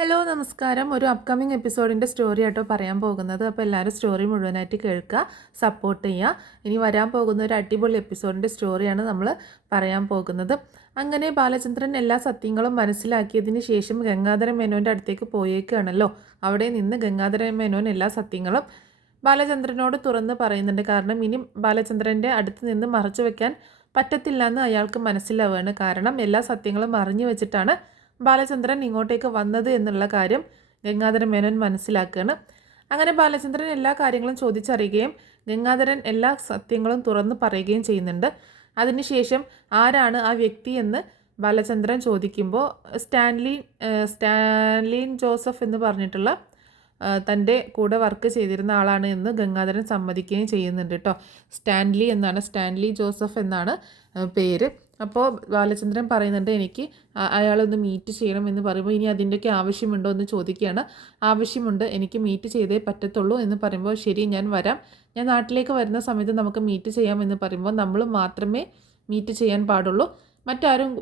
Hello നമസ്കാരം. ഒരു upcoming എപ്പിസോഡിൻ്റെ story ആട്ടോ പറയാൻ പോകുന്നത്. അപ്പോൾ എല്ലാവരും സ്റ്റോറി മുഴുവനായിട്ട് കേൾക്കുക, സപ്പോർട്ട് ചെയ്യുക. ഇനി വരാൻ പോകുന്ന ഒരു അടിപൊളി എപ്പിസോഡിൻ്റെ സ്റ്റോറിയാണ് നമ്മൾ പറയാൻ പോകുന്നത്. അങ്ങനെ ബാലചന്ദ്രൻ എല്ലാ സത്യങ്ങളും മനസ്സിലാക്കിയതിന് ശേഷം ഗംഗാധര മേനോൻ്റെ അടുത്തേക്ക് പോയേക്കുകയാണല്ലോ. അവിടെ നിന്ന് ഗംഗാധര മേനോൻ എല്ലാ സത്യങ്ങളും ബാലചന്ദ്രനോട് തുറന്ന് പറയുന്നുണ്ട്. കാരണം ഇനി ബാലചന്ദ്രൻ്റെ അടുത്ത് നിന്ന് മറച്ചു വെക്കാൻ പറ്റത്തില്ല എന്ന് അയാൾക്ക് മനസ്സിലാവുകയാണ്. കാരണം എല്ലാ സത്യങ്ങളും അറിഞ്ഞു വെച്ചിട്ടാണ് ബാലചന്ദ്രൻ ഇങ്ങോട്ടേക്ക് വന്നത് എന്നുള്ള കാര്യം ഗംഗാധരൻ മേനോൻ മനസ്സിലാക്കുകയാണ്. അങ്ങനെ ബാലചന്ദ്രൻ എല്ലാ കാര്യങ്ങളും ചോദിച്ചറിയുകയും ഗംഗാധരൻ എല്ലാ സത്യങ്ങളും തുറന്ന് പറയുകയും ചെയ്യുന്നുണ്ട്. അതിനുശേഷം ആരാണ് ആ വ്യക്തി എന്ന് ബാലചന്ദ്രൻ ചോദിക്കുമ്പോൾ സ്റ്റാൻലിൻ ജോസഫ് എന്ന് പറഞ്ഞിട്ടുള്ള തൻ്റെ കൂടെ വർക്ക് ചെയ്തിരുന്ന ആളാണ് എന്ന് ഗംഗാധരൻ സമ്മതിക്കുകയും ചെയ്യുന്നുണ്ട് കേട്ടോ. സ്റ്റാൻലി ജോസഫ് എന്നാണ് പേര്. അപ്പോൾ ബാലചന്ദ്രൻ പറയുന്നുണ്ട് എനിക്ക് അയാളൊന്ന് മീറ്റ് ചെയ്യണം എന്ന് പറയുമ്പോൾ ഇനി അതിൻ്റെയൊക്കെ ആവശ്യമുണ്ടോ എന്ന് ചോദിക്കുകയാണ്. ആവശ്യമുണ്ട്, എനിക്ക് മീറ്റ് ചെയ്തേ പറ്റത്തുള്ളൂ എന്ന് പറയുമ്പോൾ ശരി ഞാൻ വരാം, ഞാൻ നാട്ടിലേക്ക് വരുന്ന സമയത്ത് നമുക്ക് മീറ്റ് ചെയ്യാം എന്ന് പറയുമ്പോൾ നമ്മൾ മാത്രമേ മീറ്റ് ചെയ്യാൻ പാടുള്ളൂ, മറ്റാരും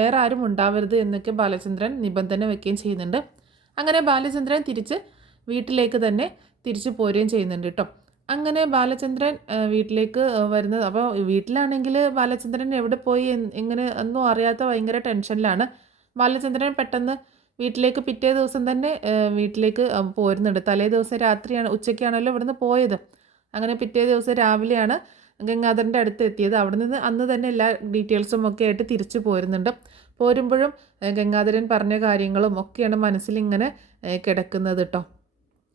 വേറെ ആരും ഉണ്ടാവരുത് എന്നൊക്കെ ബാലചന്ദ്രൻ നിബന്ധന വെക്കുകയും ചെയ്യുന്നുണ്ട്. അങ്ങനെ ബാലചന്ദ്രൻ വീട്ടിലേക്ക് തന്നെ തിരിച്ചു പോരുകയും ചെയ്യുന്നുണ്ട് കേട്ടോ. അങ്ങനെ ബാലചന്ദ്രൻ വീട്ടിലേക്ക് വരുന്നത്, അപ്പോൾ വീട്ടിലാണെങ്കിൽ ബാലചന്ദ്രൻ എവിടെ പോയി എങ്ങനെ ഒന്നും അറിയാത്ത ഭയങ്കര ടെൻഷനിലാണ്. ബാലചന്ദ്രൻ പെട്ടെന്ന് വീട്ടിലേക്ക് പിറ്റേ ദിവസം തന്നെ വീട്ടിലേക്ക് പോരുന്നുണ്ട്. തലേ ദിവസം രാത്രിയാണ്, ഉച്ചയ്ക്കാണല്ലോ ഇവിടുന്ന് പോയത്. അങ്ങനെ പിറ്റേ ദിവസം രാവിലെയാണ് ഗംഗാധരൻ്റെ അടുത്ത് എത്തിയത്. അവിടെ നിന്ന് അന്ന് തന്നെ എല്ലാ ഡീറ്റെയിൽസും ഒക്കെ ആയിട്ട് തിരിച്ചു പോരുന്നുണ്ട്. പോരുമ്പോഴും ഗംഗാധരൻ പറഞ്ഞ കാര്യങ്ങളും ഒക്കെയാണ് മനസ്സിലിങ്ങനെ കിടക്കുന്നത് കേട്ടോ.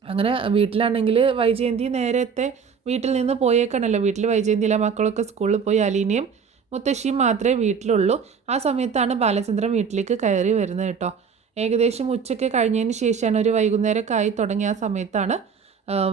അങ്ങനെ വീട്ടിലാണെങ്കിൽ വൈജയന്തി നേരത്തെ വീട്ടിൽ നിന്ന് പോയേക്കണല്ലോ. വീട്ടിൽ വൈജയന്തിയിലെ മക്കളൊക്കെ സ്കൂളിൽ പോയി, അലീനയും മുത്തശ്ശിയും മാത്രമേ വീട്ടിലുള്ളൂ. ആ സമയത്താണ് ബാലചന്ദ്രൻ വീട്ടിലേക്ക് കയറി വരുന്നത് കേട്ടോ. ഏകദേശം ഉച്ചയ്ക്ക് കഴിഞ്ഞതിന് ശേഷമാണ്, ഒരു വൈകുന്നേരമൊക്കെ ആയി തുടങ്ങിയ ആ സമയത്താണ്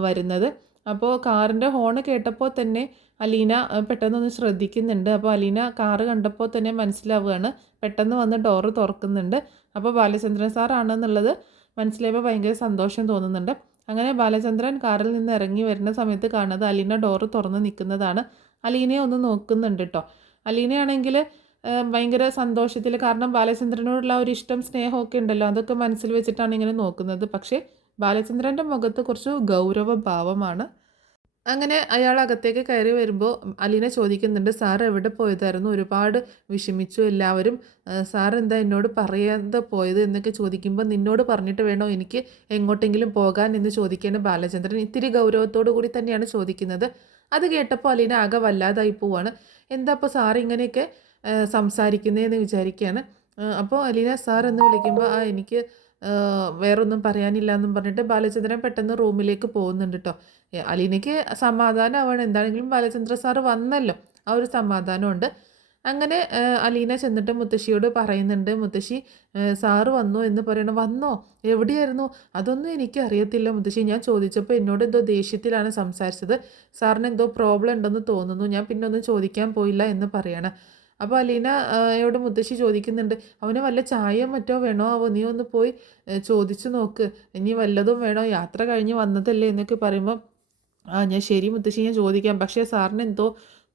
വരുന്നത്. അപ്പോൾ കാറിൻ്റെ ഹോണ് കേട്ടപ്പോൾ തന്നെ അലീന പെട്ടെന്നൊന്ന് ശ്രദ്ധിക്കുന്നുണ്ട്. അപ്പോൾ അലീന കാറ് കണ്ടപ്പോൾ തന്നെ മനസ്സിലാവുകയാണ്. പെട്ടെന്ന് വന്ന് ഡോറ് തുറക്കുന്നുണ്ട്. അപ്പോൾ ബാലചന്ദ്രൻ സാറാണെന്നുള്ളത് മനസ്സിലായപ്പോൾ ഭയങ്കര സന്തോഷം തോന്നുന്നുണ്ട്. അങ്ങനെ ബാലചന്ദ്രൻ കാറിൽ നിന്ന് ഇറങ്ങി വരുന്ന സമയത്ത് കാണുന്നത് അലീന ഡോറ് തുറന്ന് നിൽക്കുന്നതാണ്. അലീനയെ ഒന്ന് നോക്കുന്നുണ്ട് കേട്ടോ. അലീനയാണെങ്കിൽ ഭയങ്കര സന്തോഷത്തിൽ, കാരണം ബാലചന്ദ്രനോടുള്ള ഒരു ഇഷ്ടം സ്നേഹമൊക്കെ ഉണ്ടല്ലോ, അതൊക്കെ മനസ്സിൽ വെച്ചിട്ടാണ് ഇങ്ങനെ നോക്കുന്നത്. പക്ഷേ ബാലചന്ദ്രൻ്റെ മുഖത്ത് കുറച്ച് ഗൗരവ ഭാവമാണ്. അങ്ങനെ അയാൾ അകത്തേക്ക് കയറി വരുമ്പോൾ അലീന ചോദിക്കുന്നുണ്ട്, സാർ എവിടെ പോയതായിരുന്നു, ഒരുപാട് വിഷമിച്ചു എല്ലാവരും, സാർ എന്താ എന്നോട് പറയാതെ പോയത് എന്നൊക്കെ ചോദിക്കുമ്പോൾ നിന്നോട് പറഞ്ഞിട്ട് വേണോ എനിക്ക് എങ്ങോട്ടെങ്കിലും പോകാൻ എന്ന് ചോദിക്കേണ്ട ബാലചന്ദ്രൻ ഇത്തിരി ഗൗരവത്തോടു കൂടി തന്നെയാണ് ചോദിക്കുന്നത്. അത് കേട്ടപ്പോൾ അലീന ആകെ വല്ലാതായി പോവാണ്. എന്താ അപ്പോൾ സാർ ഇങ്ങനെയൊക്കെ സംസാരിക്കുന്നതെന്ന് വിചാരിക്കുകയാണ്. അപ്പോൾ അലീന സാർ എന്ന് വിളിക്കുമ്പോൾ എനിക്ക് വേറൊന്നും പറയാനില്ല എന്നും പറഞ്ഞിട്ട് ബാലചന്ദ്രൻ പെട്ടെന്ന് റൂമിലേക്ക് പോകുന്നുണ്ട് കേട്ടോ. അലീനയ്ക്ക് സമാധാനമാവാണ്, എന്താണെങ്കിലും ബാലചന്ദ്ര സാറ് വന്നല്ലോ, ആ ഒരു സമാധാനമുണ്ട്. അങ്ങനെ അലീന ചെന്നിട്ട് മുത്തശ്ശിയോട് പറയുന്നുണ്ട്, മുത്തശ്ശി സാറ് വന്നോ എന്ന് പറയണം. വന്നോ, എവിടെയായിരുന്നു, അതൊന്നും എനിക്ക് അറിയത്തില്ല മുത്തശ്ശി, ഞാൻ ചോദിച്ചപ്പോൾ എന്നോട് എന്തോ ദേഷ്യത്തിലാണ് സംസാരിച്ചത്, സാറിന് എന്തോ പ്രോബ്ലം ഉണ്ടെന്ന് തോന്നുന്നു, ഞാൻ പിന്നെ ഒന്നും ചോദിക്കാൻ പോയില്ല എന്ന് പറയണം. അപ്പോൾ അലീനയോട് മുത്തശ്ശി ചോദിക്കുന്നുണ്ട്, അവന് വല്ല ചായയോ മറ്റോ വേണോ ആവോ, നീ ഒന്ന് പോയി ചോദിച്ചു നോക്ക്, ഇനി വല്ലതും വേണോ, യാത്ര കഴിഞ്ഞ് വന്നതല്ലേ എന്നൊക്കെ പറയുമ്പോൾ ഞാൻ ശരി മുത്തശ്ശി ഞാൻ ചോദിക്കാം, പക്ഷേ സാറിന് എന്തോ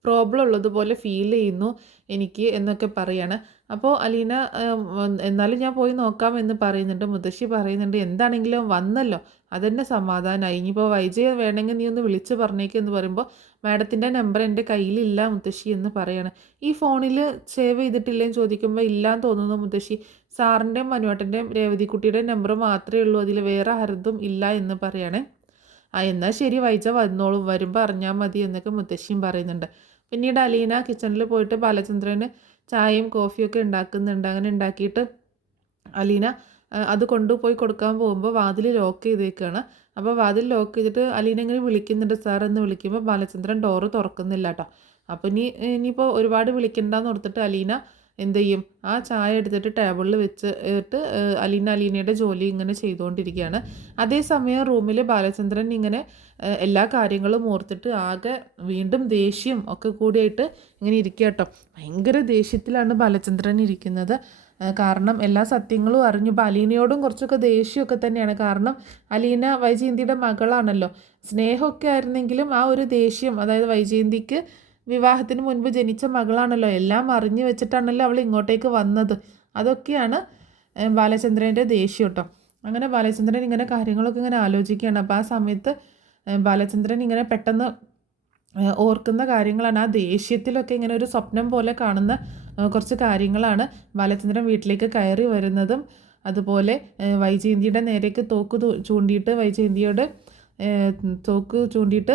പ്രോബ്ലം ഉള്ളതുപോലെ ഫീൽ ചെയ്യുന്നു എനിക്ക് എന്നൊക്കെ പറയാണ്. അപ്പോൾ അലീന എന്നാലും ഞാൻ പോയി നോക്കാം എന്ന് പറയുന്നുണ്ട്. മുത്തശ്ശി പറയുന്നുണ്ട്, എന്താണെങ്കിലും വന്നല്ലോ അതെന്നെ സമാധാനമായി, ഇനിയിപ്പോൾ വൈജയ വേണമെങ്കിൽ നീ ഒന്ന് വിളിച്ച് പറഞ്ഞേക്ക് എന്ന് പറയുമ്പോൾ മാഡത്തിൻ്റെ നമ്പർ എൻ്റെ കയ്യിലില്ല മുത്തശ്ശി എന്ന് പറയാണ്. ഈ ഫോണിൽ സേവ് ചെയ്തിട്ടില്ലേന്ന് ചോദിക്കുമ്പോൾ ഇല്ലയെന്ന് തോന്നുന്നു മുത്തശ്ശി, സാറിൻ്റെയും മനുവേട്ടൻ്റെയും രേവതിക്കുട്ടിയുടെ നമ്പർ മാത്രമേ ഉള്ളൂ, അതിൽ വേറെ ആരതും ഇല്ല എന്ന് പറയണേ. എന്നാൽ ശരി വൈജ വന്നോളും, വരുമ്പോൾ അറിഞ്ഞാൽ മതി എന്നൊക്കെ മുത്തശ്ശിയും പറയുന്നുണ്ട്. പിന്നീട് അലീന കിച്ചണിൽ പോയിട്ട് ബാലചന്ദ്രന് ചായയും കോഫിയൊക്കെ ഉണ്ടാക്കുന്നുണ്ട്. അങ്ങനെ ഉണ്ടാക്കിയിട്ട് അലീന അത് കൊണ്ടുപോയി കൊടുക്കാൻ പോകുമ്പോൾ വാതിൽ ലോക്ക് ചെയ്തേക്കാണ്. അപ്പോൾ വാതിൽ ലോക്ക് ചെയ്തിട്ട് അലീന ഇങ്ങനെ വിളിക്കുന്നുണ്ട് സാർ എന്ന് വിളിക്കുമ്പോൾ ബാലചന്ദ്രൻ ഡോറ് തുറക്കുന്നില്ല കേട്ടോ. അപ്പോൾ ഇനിയിപ്പോൾ ഒരുപാട് വിളിക്കണ്ടെന്ന് ഓർത്തിട്ട് അലീന എന്ത് ചെയ്യും, ആ ചായ എടുത്തിട്ട് ടേബിളിൽ വെച്ചിട്ട് അലീനയുടെ ജോലി ഇങ്ങനെ ചെയ്തുകൊണ്ടിരിക്കുകയാണ്. അതേസമയം റൂമിൽ ബാലചന്ദ്രൻ ഇങ്ങനെ എല്ലാ കാര്യങ്ങളും ഓർത്തിട്ട് ആകെ വീണ്ടും ദേഷ്യം ഒക്കെ കൂടിയായിട്ട് ഇങ്ങനെ ഇരിക്കുക കേട്ടോ. ഭയങ്കര ദേഷ്യത്തിലാണ് ബാലചന്ദ്രൻ ഇരിക്കുന്നത്. കാരണം എല്ലാ സത്യങ്ങളും അറിഞ്ഞു. ഇപ്പോൾ അലീനയോടും കുറച്ചൊക്കെ ദേഷ്യമൊക്കെ തന്നെയാണ്. കാരണം അലീന വൈജയന്തിയുടെ മകളാണല്ലോ. സ്നേഹമൊക്കെ ആയിരുന്നെങ്കിലും ആ ഒരു ദേഷ്യം, അതായത് വൈജയന്തിക്ക് വിവാഹത്തിന് മുൻപ് ജനിച്ച മകളാണല്ലോ, എല്ലാം അറിഞ്ഞു വെച്ചിട്ടാണല്ലോ അവൾ ഇങ്ങോട്ടേക്ക് വന്നത്. അതൊക്കെയാണ് ബാലചന്ദ്രൻ്റെ ദേഷ്യം കേട്ടോ. അങ്ങനെ ബാലചന്ദ്രൻ ഇങ്ങനെ കാര്യങ്ങളൊക്കെ ഇങ്ങനെ ആലോചിക്കുകയാണ്. അപ്പോൾ ആ സമയത്ത് ബാലചന്ദ്രൻ ഇങ്ങനെ പെട്ടെന്ന് ഓർക്കുന്ന കാര്യങ്ങളാണ്, ആ ദേഷ്യത്തിലൊക്കെ ഇങ്ങനെ ഒരു സ്വപ്നം പോലെ കാണുന്ന കുറച്ച് കാര്യങ്ങളാണ്. ബാലചന്ദ്രൻ വീട്ടിലേക്ക് കയറി വരുന്നതും അതുപോലെ വൈജയന്തിയുടെ നേരേക്ക് തോക്ക് ചൂണ്ടിയിട്ട് വൈജയന്തിയോട് തോക്ക് ചൂണ്ടിയിട്ട്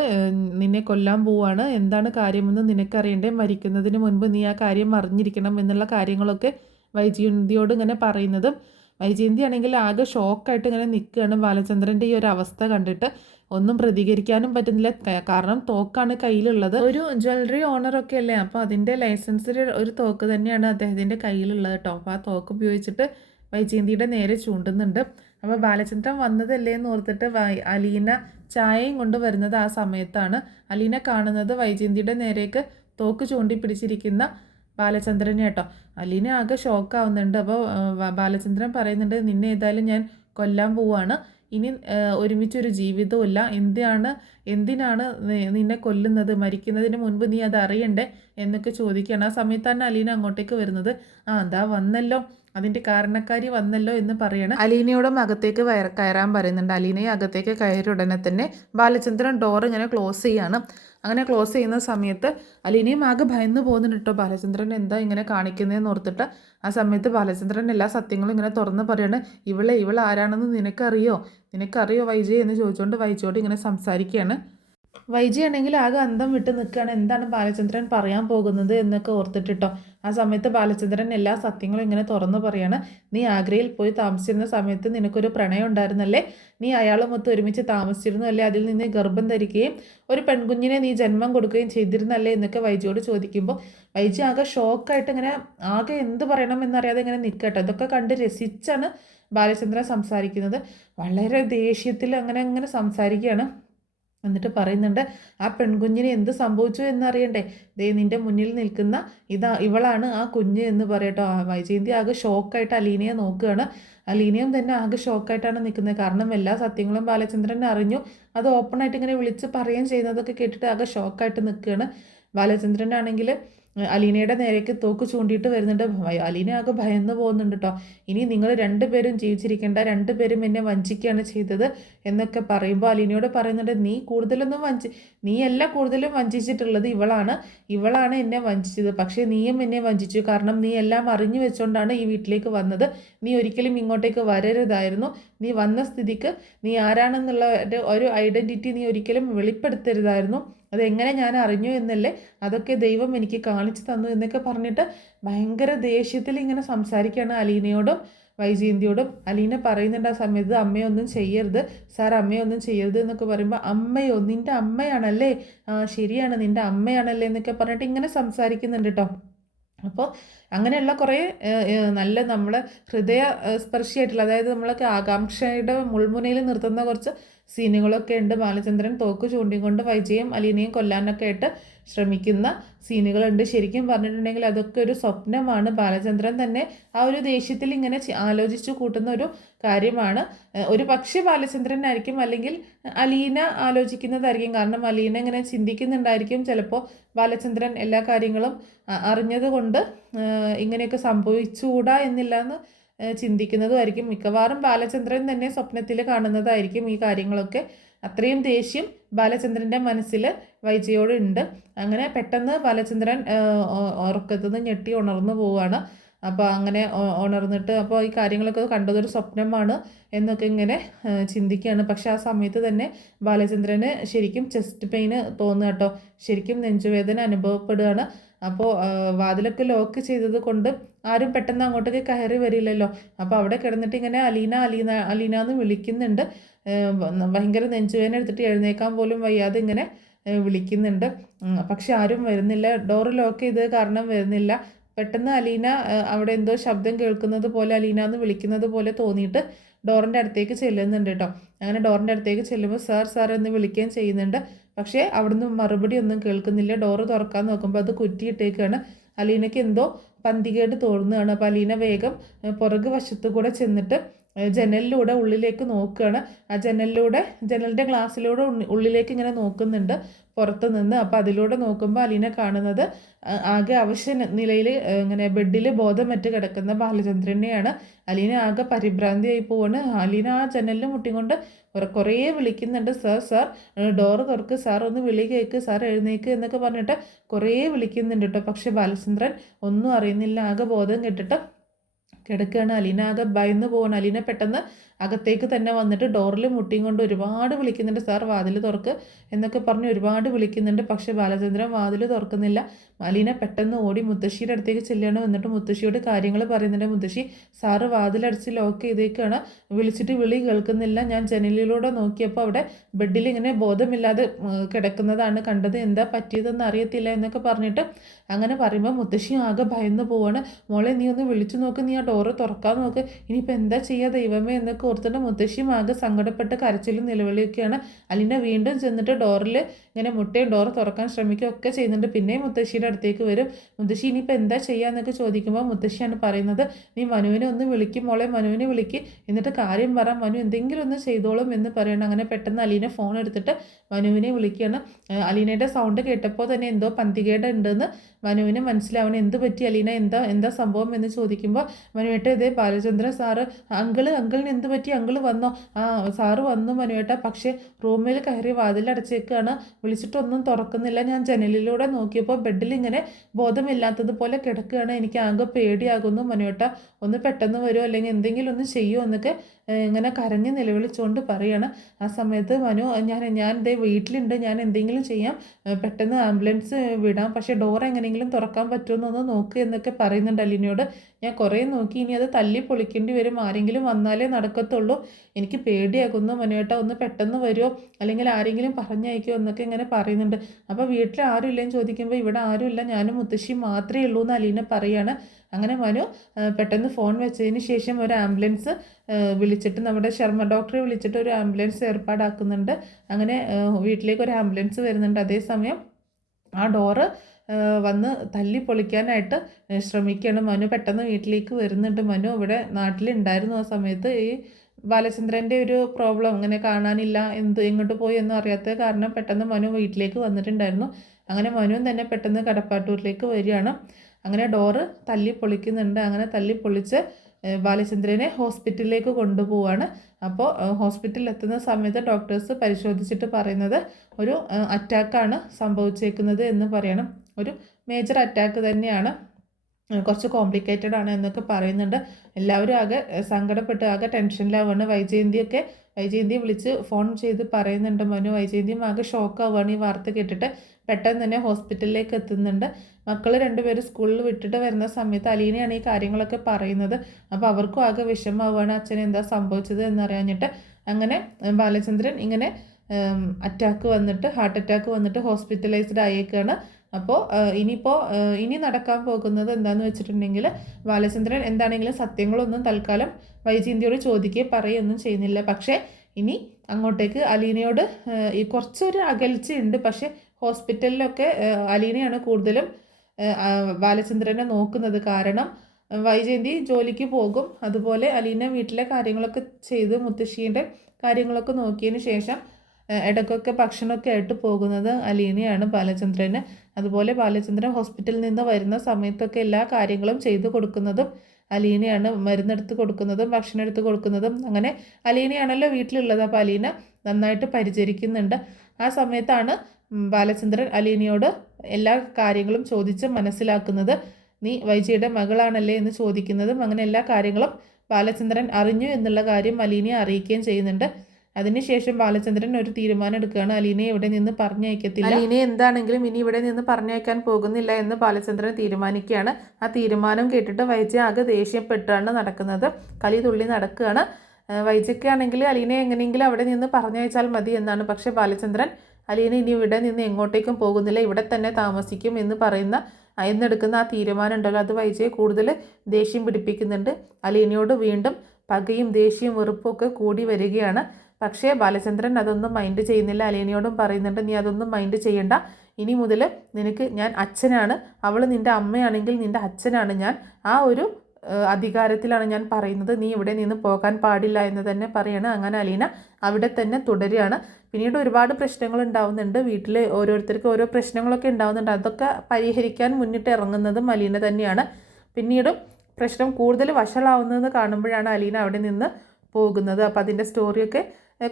നിന്നെ കൊല്ലാൻ പോവാണ്, എന്താണ് കാര്യമെന്ന് നിനക്കറിയണ്ടേ, മരിക്കുന്നതിന് മുൻപ് നീ ആ കാര്യം അറിഞ്ഞിരിക്കണം എന്നുള്ള കാര്യങ്ങളൊക്കെ വൈജയന്തിയോട് ഇങ്ങനെ പറയുന്നതും, വൈജയന്തി ആണെങ്കിൽ ആകെ ഷോക്കായിട്ട് ഇങ്ങനെ നിൽക്കുകയാണ് ബാലചന്ദ്രൻ്റെ ഈ ഒരു അവസ്ഥ കണ്ടിട്ട്. ഒന്നും പ്രതികരിക്കാനും പറ്റുന്നില്ല, കാരണം തോക്കാണ് കയ്യിലുള്ളത്. ഒരു ജ്വല്ലറി ഓണറൊക്കെ അല്ലേ, അപ്പോൾ അതിൻ്റെ ലൈസൻസിൽ ഒരു തോക്ക് തന്നെയാണ് അദ്ദേഹത്തിൻ്റെ കയ്യിലുള്ളത് കേട്ടോ. അപ്പോൾ ആ തോക്ക് ഉപയോഗിച്ചിട്ട് വൈജയന്തിയുടെ നേരെ ചൂണ്ടുന്നുണ്ട്. അപ്പോൾ ബാലചന്ദ്രൻ വന്നതല്ലേ എന്ന് ഓർത്തിട്ട് അലീന ചായയും കൊണ്ട് വരുന്നത് ആ സമയത്താണ്. അലീന കാണുന്നത് വൈജയന്തിയുടെ നേരേക്ക് തോക്ക് ചൂണ്ടി പിടിച്ചിരിക്കുന്ന ബാലചന്ദ്രനെ കേട്ടോ. അലീന ആകെ ഷോക്കാവുന്നുണ്ട്. അപ്പോൾ ബാലചന്ദ്രൻ പറയുന്നുണ്ട്, നിന്നെ ഏതായാലും ഞാൻ കൊല്ലാൻ പോവാണ്, ഇനി ഒരുമിച്ചൊരു ജീവിതവുമില്ല, എന്തിനാണ് നിന്നെ കൊല്ലുന്നത്, മരിക്കുന്നതിന് മുൻപ് നീ അത് അറിയണ്ടേ എന്നൊക്കെ ചോദിക്കുകയാണ്. ആ സമയത്താണ് അലീന അങ്ങോട്ടേക്ക് വരുന്നത്. അതാ വന്നല്ലോ, അതിൻ്റെ കാരണക്കാരി വന്നല്ലോ എന്ന് പറയണം. അലീനയോടും അകത്തേക്ക് കയറാൻ പറയുന്നുണ്ട്. അലീനയെ അകത്തേക്ക് കയറിയ ഉടനെ തന്നെ ബാലചന്ദ്രൻ ഡോർ ഇങ്ങനെ ക്ലോസ് ചെയ്യാണ്. അങ്ങനെ ക്ലോസ് ചെയ്യുന്ന സമയത്ത് അലീനയും ആകെ ഭയന്ന് പോകുന്നുണ്ട് കേട്ടോ, ബാലചന്ദ്രൻ എന്താ ഇങ്ങനെ കാണിക്കുന്നതെന്ന് ഓർത്തിട്ട്. ആ സമയത്ത് ബാലചന്ദ്രൻ എല്ലാ സത്യങ്ങളും ഇങ്ങനെ തുറന്ന് പറയാണ്. ഇവൾ ആരാണെന്ന് നിനക്കറിയോ വൈജയ് എന്ന് ചോദിച്ചുകൊണ്ട് വൈജയോട് ഇങ്ങനെ സംസാരിക്കുകയാണ്. വൈജി ആണെങ്കിൽ ആകെ അന്തം വിട്ട് നിൽക്കുകയാണ്, എന്താണ് ബാലചന്ദ്രൻ പറയാൻ പോകുന്നത് എന്നൊക്കെ ഓർത്തിട്ടോ. ആ സമയത്ത് ബാലചന്ദ്രൻ എല്ലാ സത്യങ്ങളും ഇങ്ങനെ തുറന്നു പറയാണ്. നീ ആഗ്രയിൽ പോയി താമസിച്ചിരുന്ന സമയത്ത് നിനക്കൊരു പ്രണയം ഉണ്ടായിരുന്നല്ലേ, നീ അയാളുമൊത്ത് ഒരുമിച്ച് താമസിച്ചിരുന്നു അല്ലേ, അതിൽ നിന്ന് ഗർഭം ധരിക്കുകയും ഒരു പെൺകുഞ്ഞിനെ നീ ജന്മം കൊടുക്കുകയും ചെയ്തിരുന്നല്ലേ എന്നൊക്കെ വൈജിയോട് ചോദിക്കുമ്പോൾ വൈജി ആകെ ഷോക്കായിട്ട് ഇങ്ങനെ ആകെ എന്ത് പറയണം എന്നറിയാതെ ഇങ്ങനെ നിൽക്കട്ടെ. ഇതൊക്കെ കണ്ട് രസിച്ചാണ് ബാലചന്ദ്രൻ സംസാരിക്കുന്നത്. വളരെ ദേഷ്യത്തിൽ അങ്ങനെ സംസാരിക്കുകയാണ്. എന്നിട്ട് പറയുന്നുണ്ട്, ആ പെൺകുഞ്ഞിന് എന്ത് സംഭവിച്ചു എന്നറിയണ്ടേ, ദേ നിൻ്റെ മുന്നിൽ നിൽക്കുന്ന ഇവളാണ് ആ കുഞ്ഞ് എന്ന് പറയട്ടോ. വൈജയന്തി ആകെ ഷോക്കായിട്ട് അലീനയെ നോക്കുകയാണ്. അലീനയും തന്നെ ആകെ ഷോക്കായിട്ടാണ് നിൽക്കുന്നത്, കാരണം എല്ലാ സത്യങ്ങളും ബാലചന്ദ്രൻ അറിഞ്ഞു. അത് ഓപ്പണായിട്ട് ഇങ്ങനെ വിളിച്ച് പറയുകയും ചെയ്യുന്നതൊക്കെ കേട്ടിട്ട് ആകെ ഷോക്കായിട്ട് നിൽക്കുകയാണ്. ബാലചന്ദ്രനാണെങ്കിൽ അലീനയുടെ നേരേക്ക് തോക്ക് ചൂണ്ടിയിട്ട് വരുന്നുണ്ട്. അലീന ആകെ ഭയന്ന് പോകുന്നുണ്ട് കേട്ടോ. ഇനി നിങ്ങൾ രണ്ടുപേരും ജീവിച്ചിരിക്കേണ്ട, രണ്ടുപേരും എന്നെ വഞ്ചിക്കുകയാണ് ചെയ്തത് എന്നൊക്കെ പറയുമ്പോൾ അലീനയോട് പറയുന്നുണ്ട്, നീയല്ല കൂടുതലും വഞ്ചിച്ചിട്ടുള്ളത്, ഇവളാണ് എന്നെ വഞ്ചിച്ചത്. പക്ഷേ നീയും എന്നെ വഞ്ചിച്ചു, കാരണം നീ എല്ലാം അറിഞ്ഞു വെച്ചുകൊണ്ടാണ് ഈ വീട്ടിലേക്ക് വന്നത്. നീ ഒരിക്കലും ഇങ്ങോട്ടേക്ക് വരരുതായിരുന്നു. നീ വന്ന സ്ഥിതിക്ക് നീ ആരാണെന്നുള്ള ഒരു ഐഡൻറ്റിറ്റി നീ ഒരിക്കലും വെളിപ്പെടുത്തരുതായിരുന്നു. അതെങ്ങനെ ഞാൻ അറിഞ്ഞു എന്നല്ലേ, അതൊക്കെ ദൈവം എനിക്ക് കാണിച്ചു തന്നു എന്നൊക്കെ പറഞ്ഞിട്ട് ഭയങ്കര ദേഷ്യത്തിൽ ഇങ്ങനെ സംസാരിക്കുകയാണ് അലീനയോടും വൈജയന്തിയോടും. അലീന പറയുന്നുണ്ട് ആ സമയത്ത്, അമ്മയൊന്നും ചെയ്യരുത് സാർ, അമ്മയൊന്നും ചെയ്യരുത് എന്നൊക്കെ പറയുമ്പോൾ, അമ്മയോ, നിൻ്റെ അമ്മയാണല്ലേ, ശരിയാണ് നിൻ്റെ അമ്മയാണല്ലേ എന്നൊക്കെ പറഞ്ഞിട്ട് ഇങ്ങനെ സംസാരിക്കുന്നുണ്ട് കേട്ടോ. അപ്പോൾ അങ്ങനെയുള്ള കുറേ നല്ല നമ്മളെ ഹൃദയ സ്പർശിയായിട്ടുള്ള, അതായത് നമ്മളൊക്കെ ആകാംക്ഷയുടെ മുൾമുനയിൽ നിർത്തുന്ന കുറച്ച് സീനുകളൊക്കെ ഉണ്ട്. ബാലചന്ദ്രൻ തോക്ക് ചൂണ്ടിക്കൊണ്ട് വൈജയും അലീനയും കൊല്ലാനൊക്കെ ആയിട്ട് ശ്രമിക്കുന്ന സീനുകളുണ്ട്. ശരിക്കും പറഞ്ഞിട്ടുണ്ടെങ്കിൽ അതൊക്കെ ഒരു സ്വപ്നമാണ്. ബാലചന്ദ്രൻ തന്നെ ആ ഒരു ദേഷ്യത്തിൽ ഇങ്ങനെ ആലോചിച്ചു കൂട്ടുന്ന ഒരു കാര്യമാണ്. ഒരു പക്ഷേ ബാലചന്ദ്രനായിരിക്കും, അല്ലെങ്കിൽ അലീന ആലോചിക്കുന്നതായിരിക്കും. കാരണം അലീന ഇങ്ങനെ ചിന്തിക്കുന്നുണ്ടായിരിക്കും, ചിലപ്പോൾ ബാലചന്ദ്രൻ എല്ലാ കാര്യങ്ങളും അറിഞ്ഞതുകൊണ്ട് ഇങ്ങനെയൊക്കെ സംഭവിച്ചുകൂടാ എന്നില്ല എന്ന് ചിന്തിക്കുന്നതുമായിരിക്കും. മിക്കവാറും ബാലചന്ദ്രൻ തന്നെ സ്വപ്നത്തിൽ കാണുന്നതായിരിക്കും ഈ കാര്യങ്ങളൊക്കെ. അത്രയും ദേഷ്യം ബാലചന്ദ്രൻ്റെ മനസ്സിൽ വൈജയോട് ഉണ്ട്. അങ്ങനെ പെട്ടെന്ന് ബാലചന്ദ്രൻ ഉറക്കത്തുനിന്ന് ഞെട്ടി ഉണർന്നു പോവുകയാണ്. അപ്പോൾ അങ്ങനെ ഉണർന്നിട്ട് അപ്പോൾ ഈ കാര്യങ്ങളൊക്കെ കണ്ടതൊരു സ്വപ്നമാണ് എന്നൊക്കെ ഇങ്ങനെ ചിന്തിക്കുകയാണ്. പക്ഷെ ആ സമയത്ത് തന്നെ ബാലചന്ദ്രന് ശരിക്കും ചെസ്റ്റ് പെയിന് തോന്നുക കേട്ടോ, ശരിക്കും നെഞ്ചുവേദന അനുഭവപ്പെടുകയാണ്. അപ്പോൾ വാതിലൊക്കെ ലോക്ക് ചെയ്തത് കൊണ്ട് ആരും പെട്ടെന്ന് അങ്ങോട്ടേക്ക് കയറി വരില്ലല്ലോ. അപ്പോൾ അവിടെ കിടന്നിട്ട് ഇങ്ങനെ അലീന എന്ന് വിളിക്കുന്നുണ്ട്. ഭയങ്കര നെഞ്ചുവേദന എടുത്തിട്ട് എഴുന്നേക്കാൻ പോലും വയ്യാതെ ഇങ്ങനെ വിളിക്കുന്നുണ്ട്. പക്ഷെ ആരും വരുന്നില്ല, ഡോറ് ലോക്ക് ചെയ്ത് കാരണം വരുന്നില്ല. പെട്ടെന്ന് അലീന അവിടെ എന്തോ ശബ്ദം കേൾക്കുന്നത് പോലെ, അലീന എന്ന് വിളിക്കുന്നത് പോലെ തോന്നിയിട്ട് ഡോറിൻ്റെ അടുത്തേക്ക് ചെല്ലുന്നുണ്ട് കേട്ടോ. അങ്ങനെ ഡോറിൻ്റെ അടുത്തേക്ക് ചെല്ലുമ്പോൾ സാർ എന്ന് വിളിക്കുകയും ചെയ്യുന്നുണ്ട്. പക്ഷേ അവിടുന്ന് മറുപടി ഒന്നും കേൾക്കുന്നില്ല. ഡോറ് തുറക്കാൻ നോക്കുമ്പോൾ അത് കുറ്റിയിട്ടേക്കാണ്. അലീനയ്ക്ക് എന്തോ പന്തികേട് തോന്നുകയാണ്. അപ്പോൾ അലീന വേഗം പുറകു വശത്തു കൂടെ ചെന്നിട്ട് ജനലിലൂടെ ഉള്ളിലേക്ക് നോക്കുകയാണ്. ആ ജനലിൻ്റെ ഗ്ലാസ്സിലൂടെ ഉള്ളിലേക്ക് ഇങ്ങനെ നോക്കുന്നുണ്ട് പുറത്ത് നിന്ന്. അപ്പോൾ അതിലൂടെ നോക്കുമ്പോൾ അലീന കാണുന്നത് ആകെ അവശ്യ നിലയിൽ ഇങ്ങനെ ബെഡിൽ ബോധമറ്റ് കിടക്കുന്ന ബാലചന്ദ്രനെയാണ്. അലീന ആകെ പരിഭ്രാന്തിയായി പോവാണ്. അലീന ആ ജനലിൽ മുട്ടിക്കൊണ്ട് കുറേ വിളിക്കുന്നുണ്ട്, സാർ ഡോറ് തുറക്ക്, സാർ ഒന്ന് വിളി കേൾക്ക്, സാർ എഴുന്നേക്ക് എന്നൊക്കെ പറഞ്ഞിട്ട് കുറേ വിളിക്കുന്നുണ്ട് കേട്ടോ. പക്ഷെ ബാലചന്ദ്രൻ ഒന്നും അറിയുന്നില്ല, ആകെ ബോധം കെട്ടിട്ട് കിടക്കുകയാണ്. അലീന ആകെ ഭയന്ന് പോവാണ്. അലീന പെട്ടെന്ന് അകത്തേക്ക് തന്നെ വന്നിട്ട് ഡോറിൽ മുട്ടിയും കൊണ്ട് ഒരുപാട് വിളിക്കുന്നുണ്ട്, സാർ വാതിൽ തുറക്ക് എന്നൊക്കെ പറഞ്ഞ് ഒരുപാട് വിളിക്കുന്നുണ്ട്. പക്ഷേ ബാലചന്ദ്രൻ വാതിൽ തുറക്കുന്നില്ല. അലീന പെട്ടെന്ന് ഓടി മുത്തശ്ശിയുടെ അടുത്തേക്ക് ചെല്ലുകയാണ്. എന്നിട്ട് മുത്തശ്ശിയോട് കാര്യങ്ങൾ പറയുന്നുണ്ട്. മുത്തശ്ശി, സാറ് വാതിലടച്ച് ലോക്ക് ചെയ്തേക്കാണ്, വിളിച്ചിട്ട് വിളി കേൾക്കുന്നില്ല, ഞാൻ ജനലിലൂടെ നോക്കിയപ്പോൾ അവിടെ ബെഡിൽ ഇങ്ങനെ ബോധമില്ലാതെ കിടക്കുന്നതാണ് കണ്ടത്, എന്താ പറ്റിയതെന്ന് അറിയത്തില്ല എന്നൊക്കെ പറഞ്ഞിട്ട് അങ്ങനെ പറയുമ്പോൾ മുത്തശ്ശി ആകെ ഭയന്ന് പോവാണ്. മോളെ, നീ ഒന്ന് വിളിച്ചു നോക്ക്, നീ ആ ഡോറ് തുറക്കാൻ നോക്ക്, ഇനിയിപ്പോൾ എന്താ ചെയ്യുക ദൈവമേ എന്നൊക്കെ ഓർത്തിട്ട് മുത്തശ്ശിയും ആകെ സങ്കടപ്പെട്ട് കരച്ചിലും നിലവിളിയൊക്കെയാണ്. അലീന വീണ്ടും ചെന്നിട്ട് ഡോറിൽ ഇങ്ങനെ മുട്ടയും ഡോറ് തുറക്കാൻ ശ്രമിക്കുകയൊക്കെ ചെയ്യുന്നുണ്ട്. പിന്നെയും മുത്തശ്ശിയുടെ അടുത്തേക്ക് വരും. മുത്തശ്ശി ഇനിയിപ്പോൾ എന്താ ചെയ്യുക എന്നൊക്കെ ചോദിക്കുമ്പോൾ മുത്തശ്ശിയാണ് പറയുന്നത്, നീ മനുവിനെ ഒന്ന് വിളിക്കും മോളെ, മനുവിനെ വിളിക്ക്, എന്നിട്ട് കാര്യം പറ, മനു എന്തെങ്കിലും ഒന്ന് ചെയ്തോളും എന്ന് പറയണം. അങ്ങനെ പെട്ടെന്ന് അലീന ഫോൺ എടുത്തിട്ട് മനുവിനെ വിളിക്കുകയാണ്. അലീനയുടെ സൗണ്ട് കേട്ടപ്പോൾ തന്നെ എന്തോ പന്തികേട് ഉണ്ടെന്ന് മനുവിന് മനസ്സിലാവണം. എന്ത് പറ്റി അലീന, എന്താ സംഭവം എന്ന് ചോദിക്കുമ്പോൾ മനുവേട്ട, ഇതേ ബാലചന്ദ്രൻ സാറ്, അങ്കിളിന് എന്ത് പറ്റി, അങ്കിള് വന്നോ? ആ സാറ് വന്നു മനുവേട്ട, പക്ഷേ റൂമിൽ കയറി വാതിലടച്ചേക്കാണ്, വിളിച്ചിട്ടൊന്നും തുറക്കുന്നില്ല, ഞാൻ ജനലിലൂടെ നോക്കിയപ്പോൾ ബെഡിൽ ഇങ്ങനെ ബോധമില്ലാത്തതുപോലെ കിടക്കുകയാണ്, എനിക്ക് ആകെ പേടിയാകുന്നു മനുവേട്ട, ഒന്ന് പെട്ടെന്ന് വരുമോ അല്ലെങ്കിൽ എന്തെങ്കിലും ഒന്ന് ചെയ്യുമോ എന്നൊക്കെ ഇങ്ങനെ കരഞ്ഞ് നിലവിളിച്ചുകൊണ്ട് പറയാണ്. ആ സമയത്ത് മനു, ഞാൻ ദേ വീട്ടിലുണ്ട്, ഞാൻ എന്തെങ്കിലും ചെയ്യാം, പെട്ടെന്ന് ആംബുലൻസ് വിടാം, പക്ഷേ ഡോർ എങ്ങനെയെങ്കിലും തുറക്കാൻ പറ്റുമെന്നൊന്ന് നോക്ക് എന്നൊക്കെ പറയുന്നുണ്ട് അലീനയോട്. ഞാൻ കുറേ നോക്കി, ഇനി അത് തല്ലി പൊളിക്കേണ്ടി വരും, ആരെങ്കിലും വന്നാലേ നടക്കത്തുള്ളൂ, എനിക്ക് പേടിയാകുന്നു മനുവേട്ട, ഒന്ന് പെട്ടെന്ന് വരുമോ അല്ലെങ്കിൽ ആരെങ്കിലും പറഞ്ഞയക്കുമോ എന്നൊക്കെ ഇങ്ങനെ പറയുന്നുണ്ട്. അപ്പോൾ വീട്ടിൽ ആരും ഇല്ലെന്ന് ചോദിക്കുമ്പോൾ ഇവിടെ ആരുമില്ല, ഞാനും മുത്തശ്ശി മാത്രമേ ഉള്ളൂ എന്ന് അലീന പറയാണ്. അങ്ങനെ മനു പെട്ടെന്ന് ഫോൺ വെച്ചതിന് ശേഷം ഒരു ആംബുലൻസ് വിളിച്ചിട്ട്, നമ്മുടെ ശർമ്മ ഡോക്ടറെ വിളിച്ചിട്ട് ഒരു ആംബുലൻസ് ഏർപ്പാടാക്കുന്നുണ്ട്. അങ്ങനെ വീട്ടിലേക്ക് ഒരു ആംബുലൻസ് വരുന്നുണ്ട്. അതേസമയം ആ ഡോറ് വന്ന് തല്ലി പൊളിക്കാനായിട്ട് ശ്രമിക്കുകയാണ്. മനു പെട്ടെന്ന് വീട്ടിലേക്ക് വരുന്നുണ്ട്. മനു ഇവിടെ നാട്ടിലുണ്ടായിരുന്നു ആ സമയത്ത്. ഈ ബാലചന്ദ്രൻ്റെ ഒരു പ്രോബ്ലം ഇങ്ങനെ കാണാനില്ല, എങ്ങോട്ട് പോയി എന്നും അറിയാത്ത കാരണം പെട്ടെന്ന് മനു വീട്ടിലേക്ക് വന്നിട്ടുണ്ടായിരുന്നു. അങ്ങനെ മനുവും തന്നെ പെട്ടെന്ന് കടപ്പാട്ടൂരിലേക്ക് വരികയാണ്. അങ്ങനെ ഡോറ് തല്ലി പൊളിക്കുന്നുണ്ട്. അങ്ങനെ തല്ലി പൊളിച്ച് ബാലചന്ദ്രനെ ഹോസ്പിറ്റലിലേക്ക് കൊണ്ടുപോവാണ്. അപ്പോൾ ഹോസ്പിറ്റലിൽ എത്തുന്ന സമയത്ത് ഡോക്ടേഴ്സ് പരിശോധിച്ചിട്ട് പറയുന്നത് ഒരു അറ്റാക്കാണ് സംഭവിച്ചേക്കുന്നത് എന്ന് പറയണം. ഒരു മേജർ അറ്റാക്ക് തന്നെയാണ്, കുറച്ച് കോംപ്ലിക്കേറ്റഡ് ആണ് എന്നൊക്കെ പറയുന്നുണ്ട്. എല്ലാവരും ആകെ സങ്കടപ്പെട്ട് ആകെ ടെൻഷനിലാവുകയാണ്. വൈജയന്തിയെ വിളിച്ച് ഫോൺ ചെയ്ത് പറയുന്നുണ്ട് മനു. വൈജയന്തിയും ആകെ ഷോക്കാവുകയാണ് ഈ വാർത്ത കേട്ടിട്ട്. പെട്ടെന്ന് തന്നെ ഹോസ്പിറ്റലിലേക്ക് എത്തുന്നുണ്ട്. മക്കൾ രണ്ടുപേരും സ്കൂളിൽ വിട്ടിട്ട് വരുന്ന സമയത്ത് അലീനയാണ് ഈ കാര്യങ്ങളൊക്കെ പറയുന്നത്. അപ്പോൾ അവർക്കും ആകെ വിഷമാവുകയാണ്, അച്ഛൻ എന്താ സംഭവിച്ചത് എന്നറിയാഞ്ഞിട്ട്. അങ്ങനെ ബാലചന്ദ്രൻ ഇങ്ങനെ ഹാർട്ട് അറ്റാക്ക് വന്നിട്ട് ഹോസ്പിറ്റലൈസ്ഡ് ആയേക്കാണ്. അപ്പോൾ ഇനി നടക്കാൻ പോകുന്നത് എന്താണെന്ന് വെച്ചിട്ടുണ്ടെങ്കിൽ, ബാലചന്ദ്രൻ എന്താണെങ്കിലും സത്യങ്ങളൊന്നും തൽക്കാലം വൈജയന്തിയോട് ചോദിക്കുകയോ പറയുകയൊന്നും ചെയ്യുന്നില്ല. പക്ഷേ ഇനി അങ്ങോട്ടേക്ക് അലീനയോട് ഈ കുറച്ചൊരു അകൽച്ചയുണ്ട്. പക്ഷേ ഹോസ്പിറ്റലിലൊക്കെ അലീനയാണ് കൂടുതലും ബാലചന്ദ്രനെ നോക്കുന്നത്. കാരണം വൈജയന്തി ജോലിക്ക് പോകും, അതുപോലെ അലീന വീട്ടിലെ കാര്യങ്ങളൊക്കെ ചെയ്ത് മുത്തശ്ശീൻ്റെ കാര്യങ്ങളൊക്കെ നോക്കിയതിന് ശേഷം ഇടയ്ക്കൊക്കെ ഭക്ഷണമൊക്കെ ആയിട്ട് പോകുന്നത് അലീനയാണ് ബാലചന്ദ്രന്. അതുപോലെ ബാലചന്ദ്രൻ ഹോസ്പിറ്റലിൽ നിന്ന് വരുന്ന സമയത്തൊക്കെ എല്ലാ കാര്യങ്ങളും ചെയ്തു കൊടുക്കുന്നതും അലീനയാണ്. മരുന്നെടുത്ത് കൊടുക്കുന്നതും ഭക്ഷണം എടുത്ത് കൊടുക്കുന്നതും അങ്ങനെ അലീനയാണല്ലോ വീട്ടിലുള്ളത്. അപ്പോൾ അലീന നന്നായിട്ട് പരിചരിക്കുന്നുണ്ട്. ആ സമയത്താണ് ബാലചന്ദ്രൻ അലീനയോട് എല്ലാ കാര്യങ്ങളും ചോദിച്ച് മനസ്സിലാക്കുന്നത്. നീ വൈജയുടെ മകളാണല്ലേ എന്ന് ചോദിക്കുന്നതും അങ്ങനെ എല്ലാ കാര്യങ്ങളും ബാലചന്ദ്രൻ അറിഞ്ഞു എന്നുള്ള കാര്യം അലീനയെ അറിയിക്കുകയും ചെയ്യുന്നുണ്ട്. അതിനുശേഷം ബാലചന്ദ്രൻ ഒരു തീരുമാനം എടുക്കുകയാണ്, അലീനയെ ഇവിടെ നിന്ന് പറഞ്ഞയക്കത്തില്ല, അലീനയെ എന്താണെങ്കിലും ഇനി ഇവിടെ നിന്ന് പറഞ്ഞയക്കാൻ പോകുന്നില്ല എന്ന് ബാലചന്ദ്രൻ തീരുമാനിക്കുകയാണ്. ആ തീരുമാനം കേട്ടിട്ട് വൈജയ ആകെ ദേഷ്യപ്പെട്ടാണ് നടക്കുന്നത്, കളി തുള്ളി നടക്കുകയാണ്. വൈജയ്ക്കാണെങ്കിൽ അലീനയെ എങ്ങനെയെങ്കിലും അവിടെ നിന്ന് പറഞ്ഞയച്ചാൽ മതി എന്നാണ്. പക്ഷേ ബാലചന്ദ്രൻ അലീന ഇനി ഇവിടെ നിന്ന് എങ്ങോട്ടേക്കും പോകുന്നില്ല, ഇവിടെ തന്നെ താമസിക്കും എന്നെടുക്കുന്ന ആ തീരുമാനം ഉണ്ടല്ലോ, അത് വൈജയെ കൂടുതൽ ദേഷ്യം പിടിപ്പിക്കുന്നുണ്ട്. അലീനയോട് വീണ്ടും പകയും ദേഷ്യവും വെറുപ്പും ഒക്കെ കൂടി വരികയാണ്. പക്ഷേ ബാലചന്ദ്രൻ അതൊന്നും മൈൻഡ് ചെയ്യുന്നില്ല. അലീനയോടും പറയുന്നുണ്ട്, നീ അതൊന്നും മൈൻഡ് ചെയ്യണ്ട, ഇനി മുതൽ നിനക്ക് ഞാൻ അച്ഛനാണ്, അവൾ നിൻ്റെ അമ്മയാണെങ്കിൽ നിൻ്റെ അച്ഛനാണ് ഞാൻ, ആ ഒരു അധികാരത്തിലാണ് ഞാൻ പറയുന്നത്, നീ ഇവിടെ നിന്ന് പോകാൻ പാടില്ല എന്ന് തന്നെ പറയാണ്. അങ്ങനെ അലീന അവിടെ തന്നെ തുടരുകയാണ്. പിന്നീട് ഒരുപാട് പ്രശ്നങ്ങൾ ഉണ്ടാവുന്നുണ്ട്, വീട്ടിൽ ഓരോരുത്തർക്ക് ഓരോ പ്രശ്നങ്ങളൊക്കെ ഉണ്ടാവുന്നുണ്ട്. അതൊക്കെ പരിഹരിക്കാൻ മുന്നിട്ട് ഇറങ്ങുന്നതും അലീന തന്നെയാണ്. പിന്നീടും പ്രശ്നം കൂടുതൽ വഷളാവുന്നത് കാണുമ്പോഴാണ് അലീന അവിടെ നിന്ന് പോകുന്നത്. അപ്പോൾ അതിൻ്റെ സ്റ്റോറിയൊക്കെ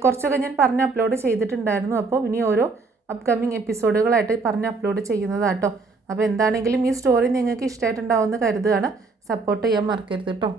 കുറച്ചൊക്കെ ഞാൻ പറഞ്ഞ് അപ്ലോഡ് ചെയ്തിട്ടുണ്ടായിരുന്നു. അപ്പോൾ ഇനി ഓരോ അപ്കമ്മിങ് എപ്പിസോഡുകളായിട്ട് പറഞ്ഞ് അപ്ലോഡ് ചെയ്യുന്നതാട്ടോ. അപ്പോൾ എന്താണെങ്കിലും ഈ സ്റ്റോറി നിങ്ങൾക്ക് ഇഷ്ടമായിട്ടുണ്ടാവുമെന്ന് കരുതുകയാണ്. സപ്പോർട്ട് ചെയ്യാൻ മറക്കരുത് കേട്ടോ.